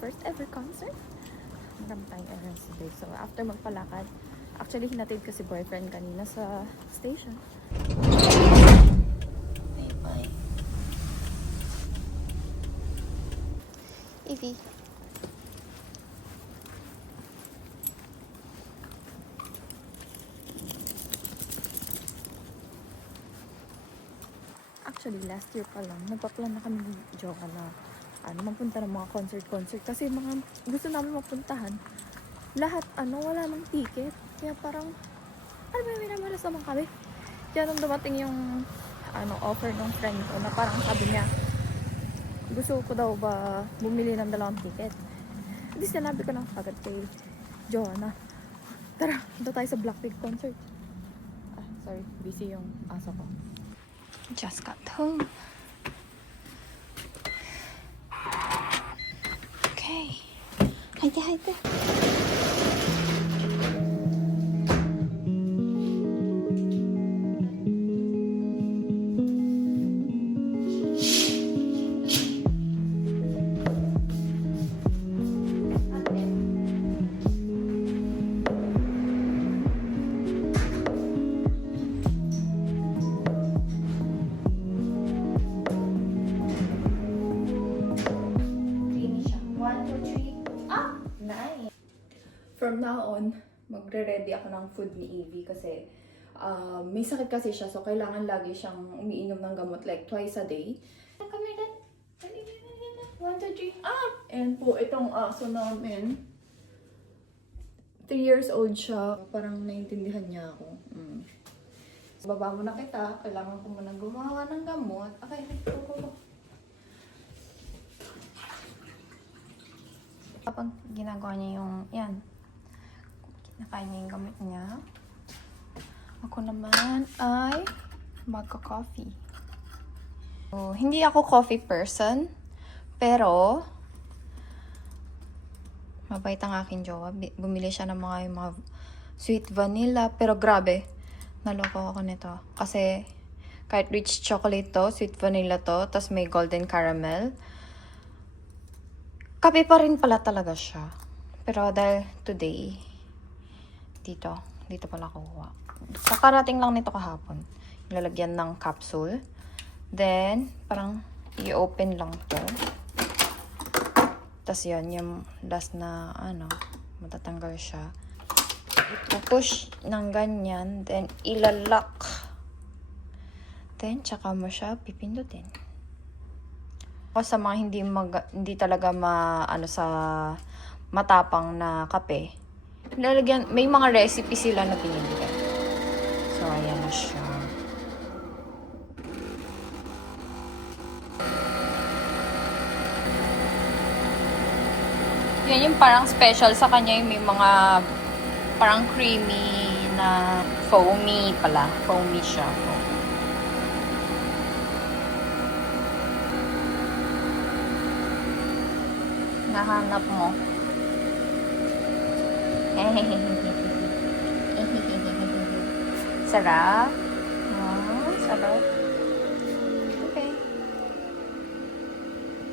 first ever concert. Marami tayong errands today. So, after magpalakad, actually, hinatid ko si boyfriend kanina sa station. Bye-bye. Evie. Actually, last year pa lang, nagpa-plan na kami ni Joka na magpunta ng mga concert. Kasi mga gusto namin mapuntahan. Lahat, wala nang ticket. Kaya parang, minamalas naman kami. Kaya nung dumating yung, offer ng friend ko na parang sabi niya, gusto ko daw ba bumili ng 2 ticket. Hindi sinabi ko na agad kay Joanna, tara, punta tayo sa Blackpink concert. Sorry, busy yung aso ko. Just got home. Okay. Haydi. From now on, magre-ready ako ng food ni Evie kasi may sakit kasi siya, so kailangan lagi siyang umiinom ng gamot like twice a day. Come here, Dad. 1, 2, 3. And po, itong aso namin, 3 years old siya. Parang naiintindihan niya ako. Baba mo na kita. Kailangan ko muna gumawa ng gamot. Okay, go. Kapag ginagawa niya yung, yan, nakain niya yung gamot niya. Ako naman ay magka-coffee. So, hindi ako coffee person, pero mabait ang aking jowa. Bumili siya ng mga sweet vanilla, pero grabe, naloko ako nito. Kasi kahit rich chocolate to, sweet vanilla to, tas may golden caramel, kape pa rin pala talaga siya. Pero dahil today, dito pala kuha. Kakarating lang nito kahapon. Ilalagyan ng capsule. Then, parang i-open lang to. Tapos yan, yung last na, matatanggal siya. Ipupush ng ganyan. Then, ilalak. Then, tsaka mo siya pipindutin. Sa mga hindi talaga sa matapang na kape, lalagyan, may mga recipe sila na binibigay. So, ayan na siya. Yan yung parang special sa kanya, yung may mga parang creamy na foamy pala. Foamy siya. Nahanap mo. Sarap. Sarap. Okay.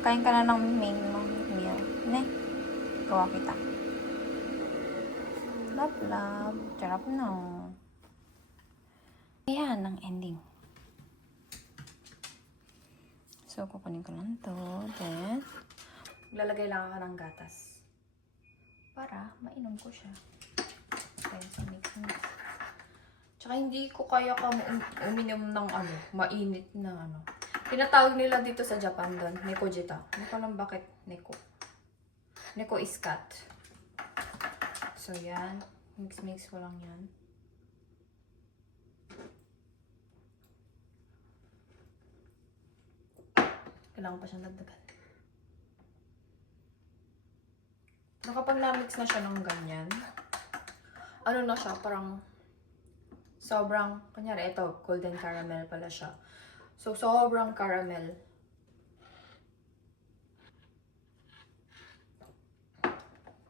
Kain ka na ng main meal. Gawa kita. Love. Sarap na. Ayan ang ending. So, kukunin ko lang to. Then, lalagay lang ako ng gatas. Para mainom ko siya. Okay, so mix. Tsaka hindi ko kaya uminom ng mainit na Tinatawag nila dito sa Japan doon, Nekojita. Hindi ko alam bakit Neko. Neko is cat. So yan, mix ko lang yan. Kailangan pa siyang dagdagan. Kapag na-mix na siya ng ganyan, na siya, parang sobrang, kunyari ito, golden caramel pala siya. So, sobrang caramel.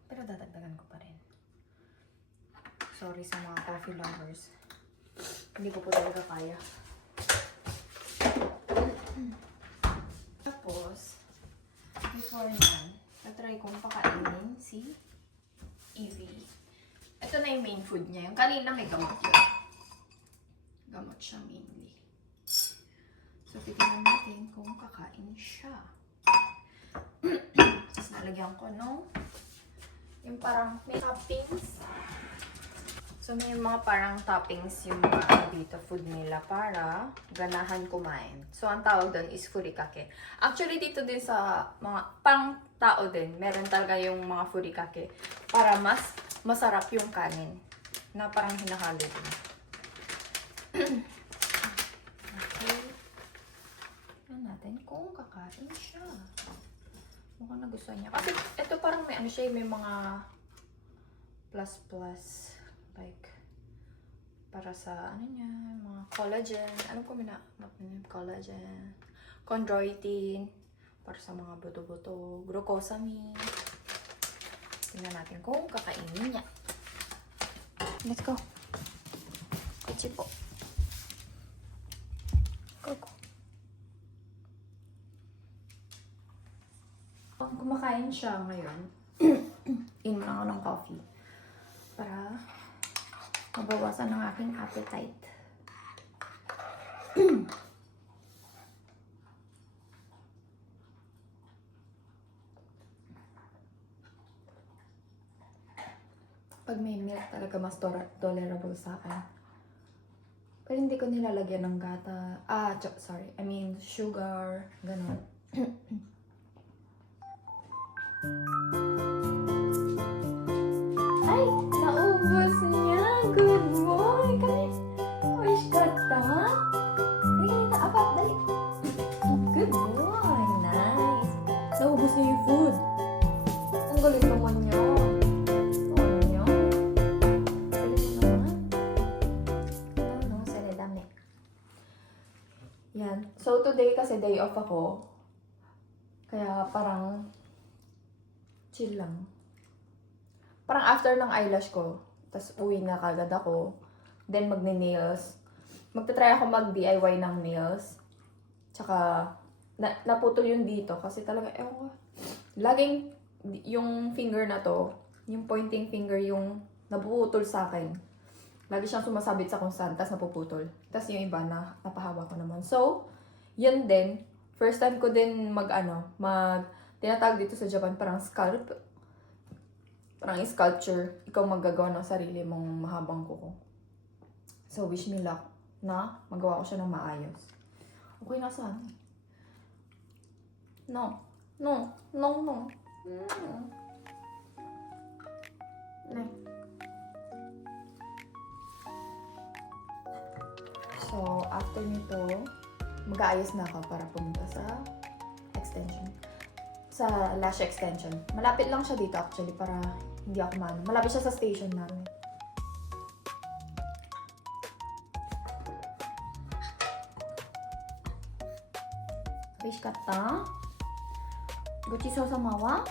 Pero dadagdagan ko pa rin. Sorry sa mga coffee lovers. Hindi ko po talaga kaya. Tapos, before yan, natry kong si Evie. Ito na yung main food niya. Yung kanina may gamot yun. Gamot siya mainly. So, titignan natin kung kakain siya. Tapos nalagyan ko nung yung parang may toppings. So, may mga parang toppings yung mga dito food nila para ganahan kumain. So, ang tawag doon is furikake. Actually, dito din sa mga pang tao din, meron talaga yung mga furikake para mas masarap yung kanin na parang hinahalo din. Okay. Tignan natin kung kakain siya. Mukhang nagustuhan niya. Kasi ito parang may ano siya, may mga plus. Like, para sa, ano niya, mga collagen. Ano ko collagen. Chondroitin. Para sa mga buto-buto. Glucosamine. Tingnan natin kung kakainin niya. Let's go. Kutsi po. Go. Kumakain siya ngayon. Inom lang ako ng coffee. Para mabawasan ang aking appetite. Pag may milk talaga mas tolerable sa akin. Pero hindi ko nilalagyan ng gata. Sugar. Ganon. Ay! Naubos niya! Good boy! Wish ka ta? Apat, dali! Good boy! Nice! Naubos niya yung food. Ang galing naman niya. Yan. So, today kasi day off ako. Kaya parang chill lang. Parang after ng eyelash ko, tas uwi na kagad ako. Then magne-nails. Magta-try ako mag-DIY ng nails. Tsaka, naputol yun dito kasi talaga, laging yung finger na to, yung pointing finger yung napuputol sa akin. Lagi siyang sumasabit sa kung saan, tas napuputol. Tas yung iba na napahawa ko naman. So, yun din. First time ko din tinatawag dito sa Japan parang sculpture. Ikaw maggagawa ng sarili mong mahabang kuko. So, wish me luck na magawa ko siya ng maayos. Okay na sana. No. So, after nito, mag-aayos na ako para pumunta sa extension. Sa lash extension. Malapit lang siya dito actually para hindi ako malapit siya sa station namin. Fish kata. Gochiso samawa?